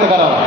Gracias.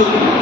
Obrigado.